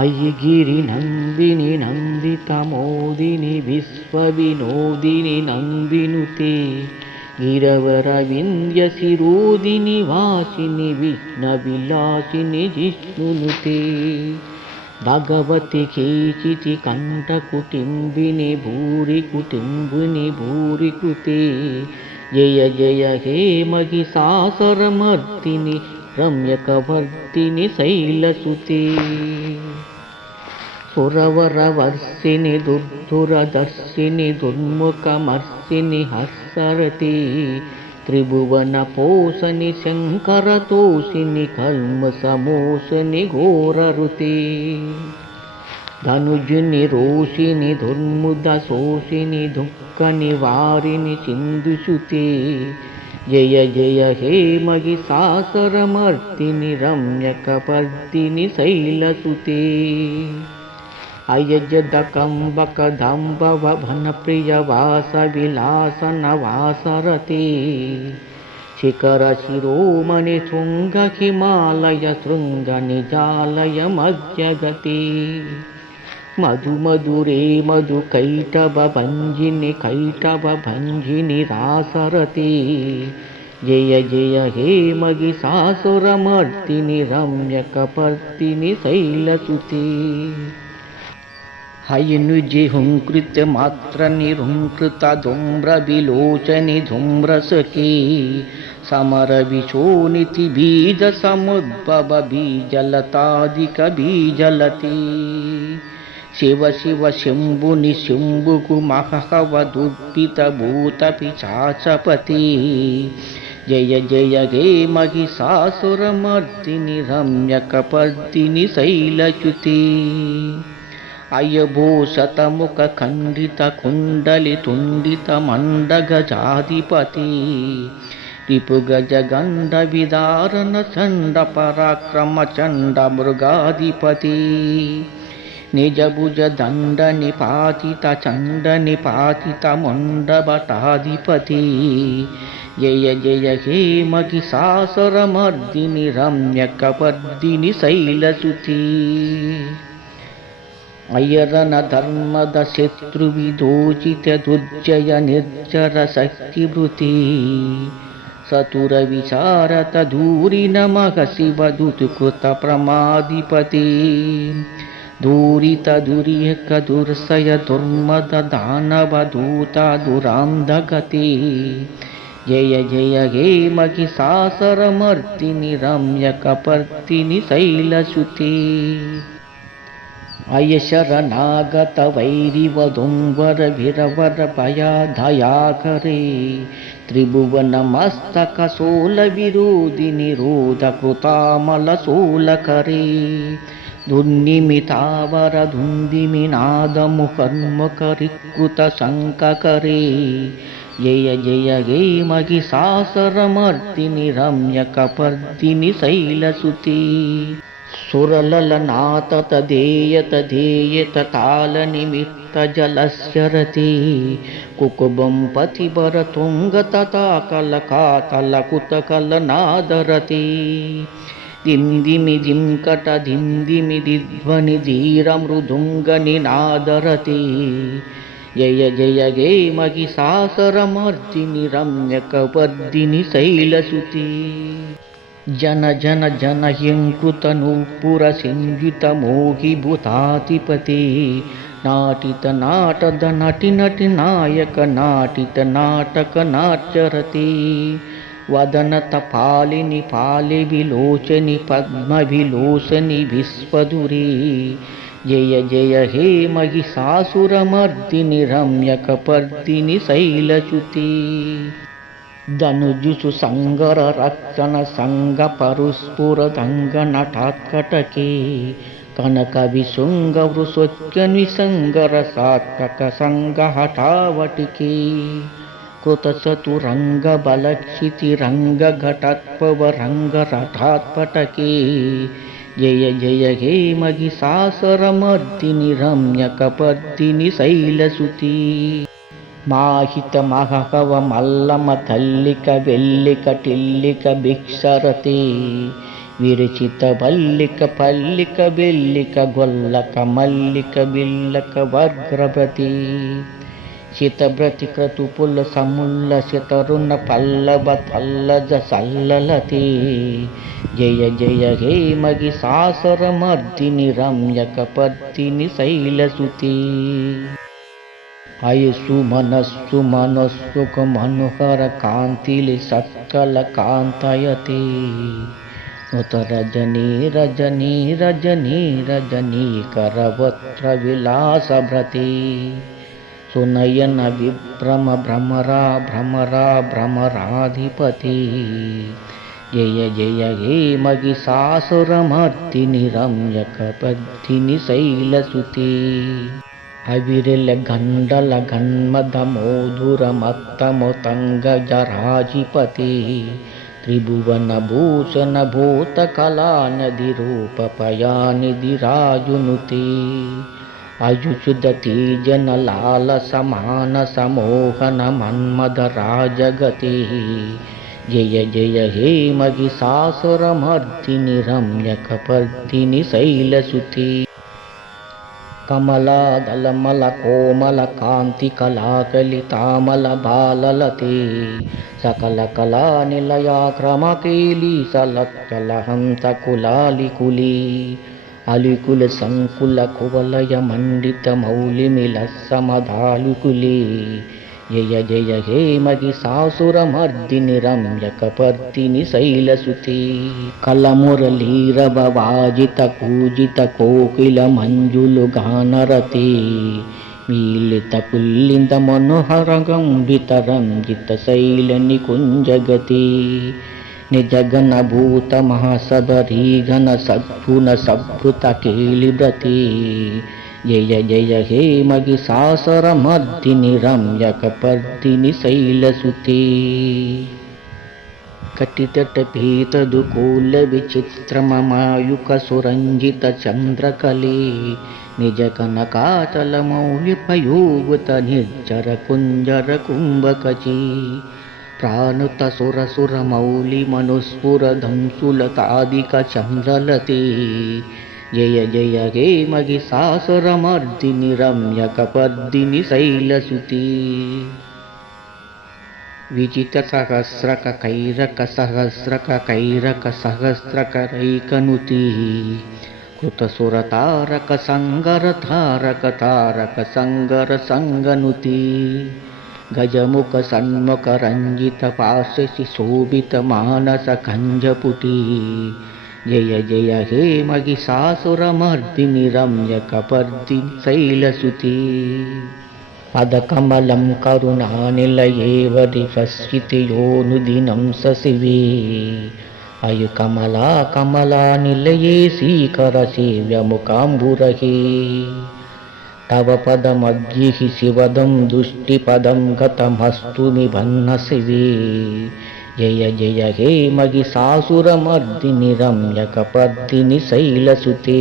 अयि गिरिनन्दिनि नन्दितमोदिनि विश्वविनोदिनि नन्दिनुते गिरवरविन्द्यशिरोदिनि वासिनि विष्णुविलासिनि जिष्णुनुते भगवति केचिति कण्ठकुटिम्बिनि भूरि कुटिम्बिनि भूरि कृते जय जय हे महिषासुरमर्दिनि रम्यकवर्दिनि शैलसुते सुरवरवर्षिणि दुर्धुरदर्शिनि दुर्मुखमर्षिणि हर्षरते त्रिभुवनपोषणि शङ्करतोषिणि कल्मषमोषिणि घोररुते धनुजुनि रोषिणि दुर्मुदशोषिणि दुःखनिवारिणि सिन्धुसुते जय जय हे महिषासुरमर्दिनि रम्यकपर्दिनि शैलसुते अयजदकम्बकदम्बवनप्रियवासविलासनवासरते शिखरशिरोमणि शृङ्गहिमालय शृङ्गनिजालय मध्यगते मधुमधुरे मधुकैटभभञ्जिनि कैटभभञ्जिनि रासरते जय जय हे महिषासुरमर्दिनि रम्यकपर्दिनि शैलसुते हयनुजिहुङ्कृतमात्रनिरुङ्कृत धूम्रविलोचनि धूम्रसखी समरविशोनिति बीजसमुद्भव बीजलतादिकबीजलती शिव शिव शम्भुनि शम्भुकुमहवदुर्पितभूतपिशाचपति जय जय हे महिषासुरमर्दिनि रम्यकपर्दिनि शैलच्युति अयभूषतमुखखण्डितकुण्डलितुण्डितमण्डगजाधिपति रिपुगजगण्डविदारणचण्डपराक्रमचण्डमृगाधिपति निजभुजदण्डनिपातितचण्डनिपातितमुण्डभटाधिपति जय जय हे महिषासुरमर्दिनि रम्यकपर्दिनि शैलसुति अयरनधर्मद शत्रुविदोचित दुर्जय निर्जर शक्तिवृति सतुरविशारत धूरि नमः शिवदुत्कृत प्रमाधिपति दूरितदुरियक दुर्सय दुर्मद दानवदूता दुरान्धगति जय जय हे महिषासुरमर्दिनि रम्यकपर्दिनि शैलसुते अयशरणागत वैरिवधुम्बरभिरवर भयाधयाकरे त्रिभुवनमस्तकशूलविरोधिनि रोधकृतामलशूलकरे दुर्निमितावरधुन्दिमिनादमुखर्मुखरिकृतशङ्ककरे जय जय हे महिषासुरमर्दिनि रम्यकपर्दिनि शैलसुते सुरललनाथ तदेयत तालनिमित्तजलस्य रति कुकुबं पतिवरतुङ्ग तथा कलकातलकुतकलनादरति दिन्दिमि दिङ्कट दिन्दिमि दिध्वनि धीरमृदुङ्गनिनादरति जय जय हे महिषासुरमर्दिनि रम्यकपर्दिनि शैलसुते जन जन जन हिंकृतनूपुरसिंहितमोहिभूताधिपति नाटित नाटद नटि नटि नायक नाटित नाटक नाट्यरति वदनतपालिनि पालि विलोचनि पद्मविलोचनि विश्वधुरी जय जय हे महिषासुरमर्दिनि रम्यकपर्दिनि शैलच्युति धनुजुषु संगर रक्षण संग परुस्फुरदंग नटात्कटके कनक विशृंग वृषोच्चनिसंगर सात्कक संग हठावटिके कृतचतुरंग बलक्षितिरंग घटत्पव रंग रथात्पटके जय जय हे महिषासुरमर्दिनि रम्यकपर्दिनि शैलसुति माहित महहव मल्लम तल्लिक वेल्लिक टिल्लिक भिक्षरते విరచిత వల్లిక పల్లిక బిల్లిక గొల్లక మల్లిక బిల్లక వర్గ్రభతి శితభ్రతి క్రతుపుల సముల్ల శతరుణ పల్లవ పల్లజ సల్లలతి జయ జయ హే మగి సాసర మర్దిని రమ్యక పర్దిని శైలసుతి అయసు మనస్సు మనస్సుక మనోహర కాంతిలి సకల కాంతయతి నుత రజనీ రజనీ రజనీ రజనీ కరవత్ర విలాసభ్రతి సునయన విభ్రమ భ్రమరా భ్రమరా భ్రమరాధిపతి జయ జయ హే మగి సాసురమర్దిని రమ్యక పద్దిని శైలసుతి అవిరెల గండల గన్మద మోధుర మత్తమొతంగ జరాజిపతి త్రిభువన భూషణ భూత కళానది రూపపయానిధి రాజునుతి అయుచుదతి జనలాల సమాన సమోహన మన్మద రాజగతి జయ జయ హే మగి సాసురమర్దిని రమ్యక పర్దిని శైలసుతి కమలాదలమల కోమల కాంతి కళాకలితామల బాలలతే సకల కళా నిలయా క్రమకేలి సలత్కల హంస కులాలికులి అలికుల సంకుల కువలయ మండిత మౌలిమిల సమధాలుకులి జయ జయ హే మగి సాసురమర్దిని రమ్యక పర్దిని శైలసుతి కలమురళీరవ వాజిత కూజిత కోకిల మంజులు గానరతి మీలిత పుల్లింద మనోహర గంభిత రంజిత శైల నికుంజగతి నిజగణ భూత మహాసబరీఘన సద్గుణ సద్భృత కేళిబ్రతి జయ జయ హే మగి సాసరమర్దిని రమ్యక పర్దిని శైలసుతి కటితట పీతదు కూల విచిత్రమమాయుక సురంజిత చంద్రకలే నిజ కనకాచల మౌలిపయోగుత నిర్జర కుంజర కుంభకచి ప్రాణుత సురసుర మౌలి మనుస్ఫుర ధంసులతాదిక చంద్రలతే జయ జయ హే మగి సాసురమర్దిని రమ్యక పర్దిని శైలసుతి విజిత సహస్రక కైరక సహస్రక కైరక సహస్రకరైకనుతి కృత సురతారక సంగర తారక తారక సంగర సంగనుతి గజముఖ సన్ముఖ రంజిత పాశసి శోభిత మానస కంజపుటి జయ జయ హే మగి సాసురమర్దిని రమ్యక పర్దిని శైలసుతి పదకమలం కరుణానిలయేవరి ప్రస్ఫితియోనుదినం సశివే అయు కమలా కమలా నిలయే శ్రీకర సేవ్యముకాంబురహే తవ పదమద్యిహి శివదం దుష్టిపదం గతమస్తు నిబన్న శివే జయ జయ హే మగి సాసురమర్దిని రమ్యక పర్దిని శైలసుతే